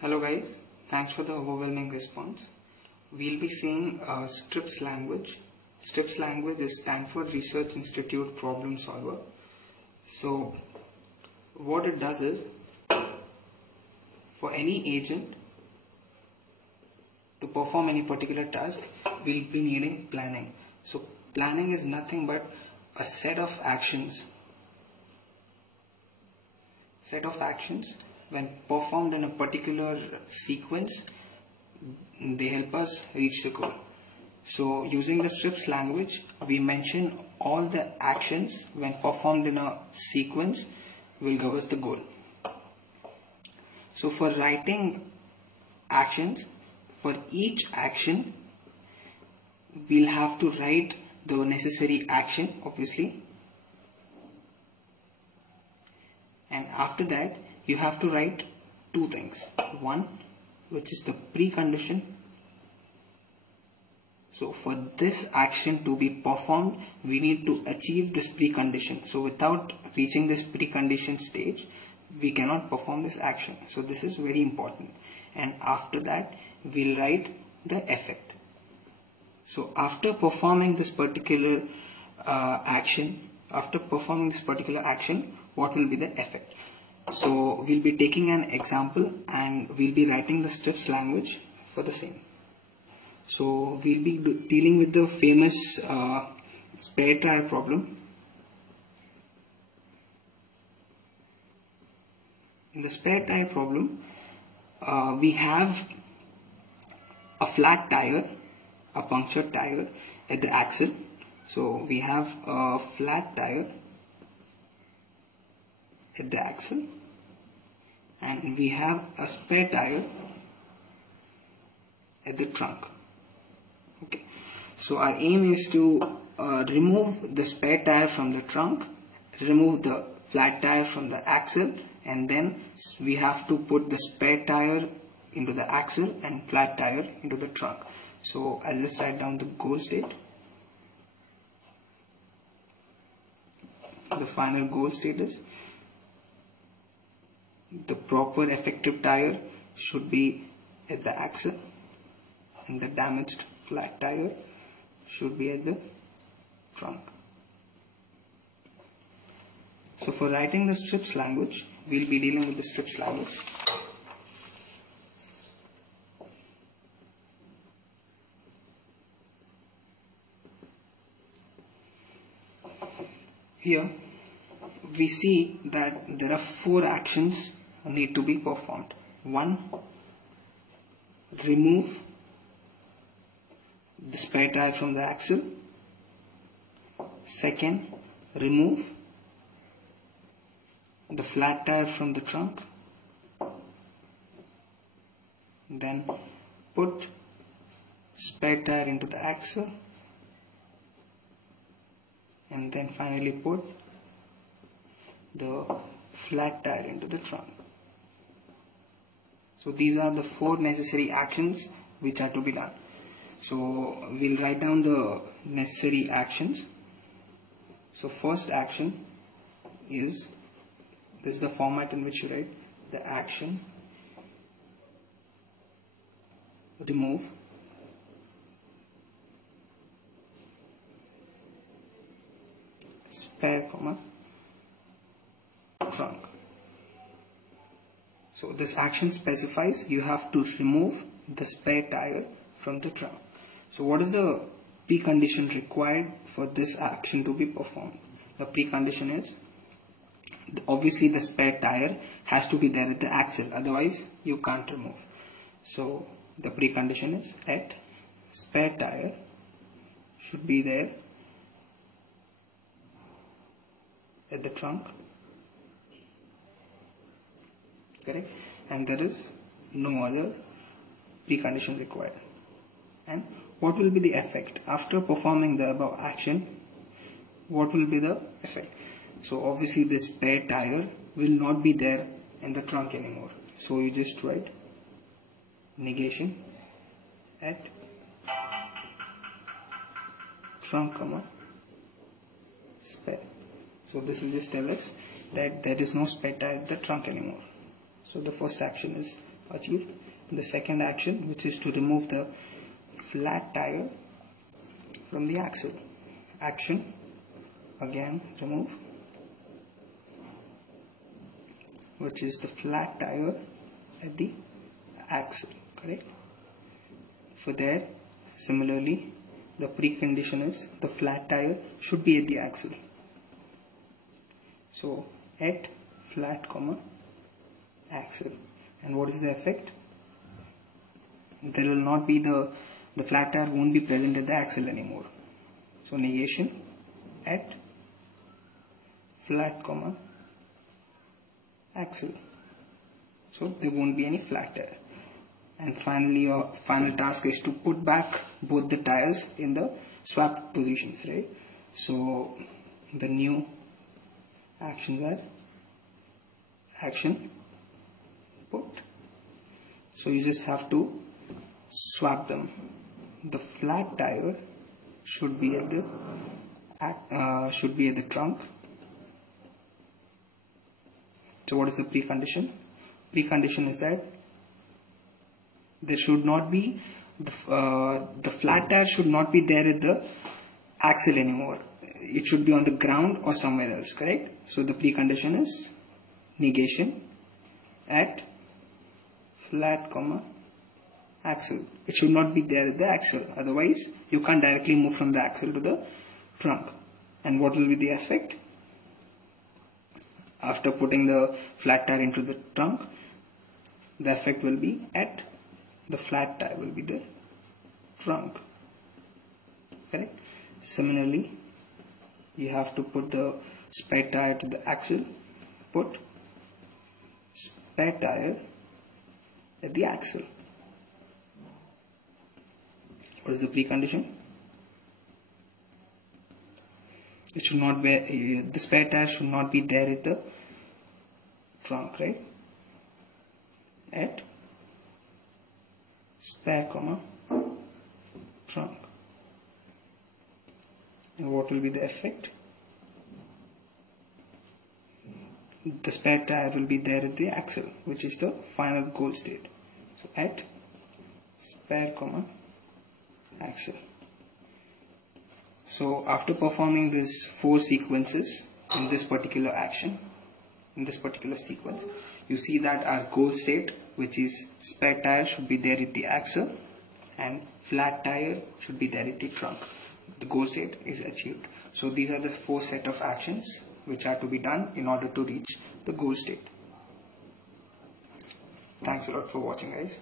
Hello guys, thanks for the overwhelming response. We'll be seeing STRIPS language. STRIPS language is Stanford Research Institute Problem Solver. So what it does is, for any agent to perform any particular task, we'll be needing planning. So planning is nothing but a set of actions when performed in a particular sequence, they help us reach the goal. So using the STRIPS language, we mention all the actions when performed in a sequence will give us the goal. So for writing actions, for each action we'll have to write the necessary action, obviously, and after that you have to write two things. One, which is the precondition. So for this action to be performed, we need to achieve this precondition. So without reaching this precondition stage, we cannot perform this action. So this is very important. And after that, we'll write the effect. So after performing this particular action, what will be the effect? So we'll be taking an example and we'll be writing the STRIPS language for the same. So we'll be dealing with the famous spare tire problem. In the spare tire problem, we have a flat tire, a punctured tire at the axle. So we have a flat tire at the axle, and we have a spare tire at the trunk. Okay, so our aim is to remove the spare tire from the trunk, remove the flat tire from the axle, and then we have to put the spare tire into the axle and flat tire into the trunk. So I'll just write down the goal state. The final goal state is the proper effective tire should be at the axle and the damaged flat tire should be at the trunk. So for writing the STRIPS language, we'll be dealing with the STRIPS language. Here we see that there are four actions need to be performed. One, remove the spare tire from the axle. Second, remove the flat tire from the trunk. Then put spare tire into the axle, and then finally put the flat tire into the trunk. So these are the four necessary actions which are to be done. So we'll write down the necessary actions. So first action is, this is the format in which you write the action remove spare, trunk. So this action specifies you have to remove the spare tire from the trunk. So what is the precondition required for this action to be performed? The precondition is, obviously the spare tire has to be there at the axle, otherwise you can't remove. So the precondition is at spare tire should be there at the trunk, correct, and there is no other precondition required. And what will be the effect after performing the above action? What will be the effect? So obviously this spare tire will not be there in the trunk anymore, so you just write negation at trunk, spare. So this will just tell us that there is no spare tire at the trunk anymore. So the first action is achieved. The second action, which is to remove the flat tire from the axle. Action, again remove, which is the flat tire at the axle, correct? For there, similarly, the precondition is the flat tire should be at the axle. So at flat comma axle, and what is the effect? There will not be the flat tire won't be present at the axle anymore. So negation at flat comma axle. So there won't be any flat tire. And finally, your final task is to put back both the tires in the swapped positions, right? So the new actions are action put. So you just have to swap them. The flat tire should be at the trunk. So what is the precondition? Precondition is that there should not be the flat tire should not be there at the axle anymore. It should be on the ground or somewhere else, correct? So the precondition is negation at flat comma axle. It should not be there at the axle, otherwise you can't directly move from the axle to the trunk. And what will be the effect? After putting the flat tire into the trunk, the effect will be at the flat tire will be the trunk, correct? Similarly, you have to put the spare tire to the axle. Put spare tire at the axle. What is the precondition? It should not be, the spare tire should not be there at the trunk, right? At spare comma trunk. And what will be the effect? The spare tire will be there at the axle, which is the final goal state. So at spare comma axle. So after performing these 4 sequences in this particular action, in this particular sequence, you see that our goal state, which is spare tire, should be there at the axle and flat tire should be there at the trunk. The goal state is achieved. So these are the 4 set of actions which are to be done in order to reach the goal state. Thanks a lot for watching, guys.